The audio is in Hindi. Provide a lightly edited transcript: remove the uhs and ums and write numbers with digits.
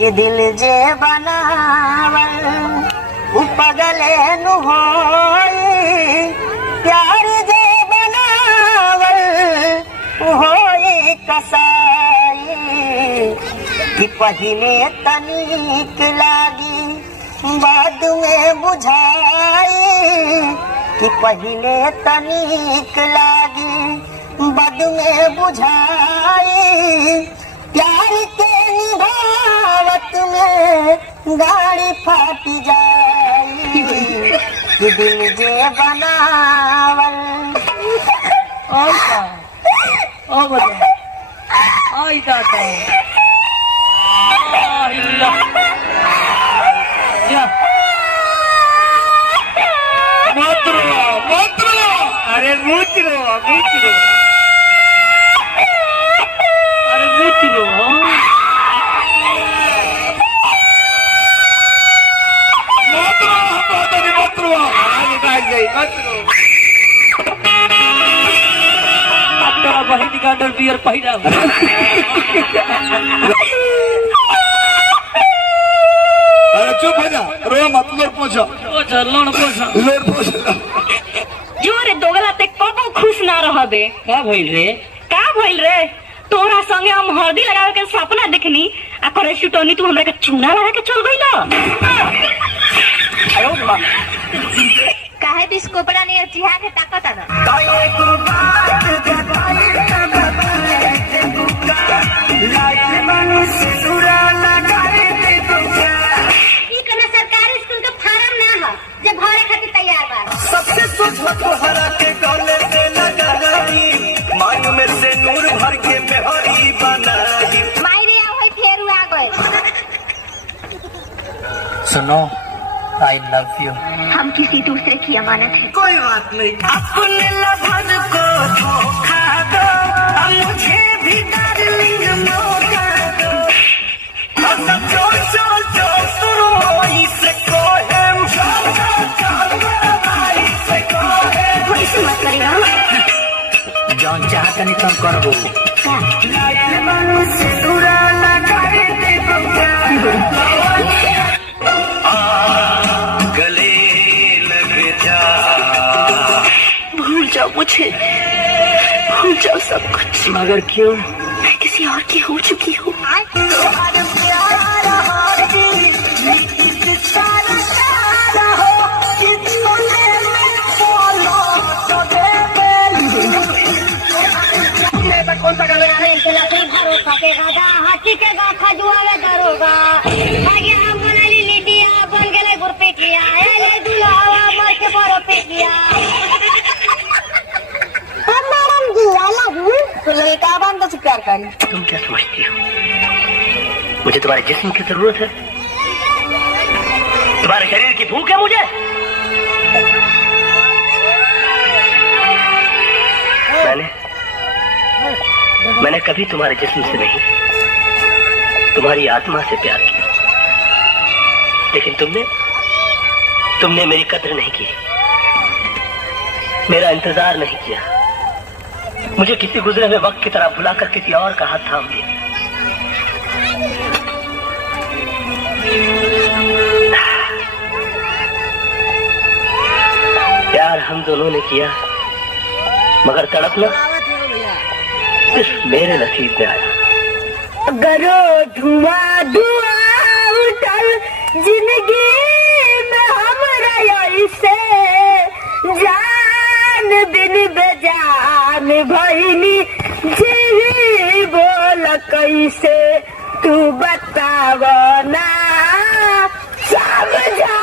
कि दिल जे बनावल उ पगले नु होई, प्यार जे बनावल उ होई कसाई। कि पहिले तनिक लागी बाद में बुझाई, कि पहिले तनिक लागी बाद में बुझाई। प्यार के निभावत में गाड़ी फाट जाई, कि दिल जे बनावल। ओ बोलो आई दादा अरे मुचरो अरे मुचरो बहिनी का अंडर बियर पहिरा अरे चुप हो जा, रो मत, लोर पोछो लोर पोछो। जोरे दोगला ते कबो खुश ना रहबे। का भइल रे तोरा संगे हम हल्दी लगावे के सपना देखनी आ करे सुटोनी तू हमरा के चूना लगा के चल गइल। आयो मां काहे बिस्कोपड़ा ने चिहा के ताकत ना ई कने सरकारी स्कूल के फार्म ना हो जे भरे खातिर तैयार बा। सबसे सोचो तोहरा के गले से लगाई, मांग में से नूर भर के मेहरी बनाई। मायरे आ होई फेर आ गए। सुनो आई लव यू। हम किसी दूसरे की अमानत है। कोई बात नहीं, अपने लभन को धोखा दो, अब मुझे भी डार्लिंग मौका दो। सब जो सुनो इसे कोहेम, इसे कोहेम। ऐसे मत करियो। जौन चाहत नहीं तुम करबो। सिंदूरा लगाए देखो गले लग जा। भूल जाओ मुझे, भूल जाओ सब कुछ। मगर क्यों? मैं किसी और की हो चुकी हूँ। कौन सा गाना है? हाथी के गाथा जुआवे दरोगा आगे हम बनाली लिटिया बन गेले गुरपे किया ले दुलावा मर के बरो पे किया। Madam ji I love you. तो लड़का बंद से प्यार करी। तुम क्या समझती हो मुझे तुम्हारे जिस्म की जरूरत है? तुम्हारे शरीर की भूख है मुझे? मैंने कभी तुम्हारे जिस्म से नहीं, तुम्हारी आत्मा से प्यार किया। लेकिन तुमने मेरी कद्र नहीं की, मेरा इंतजार नहीं किया। मुझे किसी गुजरे हुए वक्त की तरह भुलाकर किसी और का हाथ थाम दिया। प्यार हम दोनों ने किया, मगर तड़पना सिर्फ मेरे नसीब में आया। गरो धुआं धुआं उठल जिंदगी में हमरा ऐसे जान बिन बेजान भइली जी बोल कैसे तू बताव ना समझा।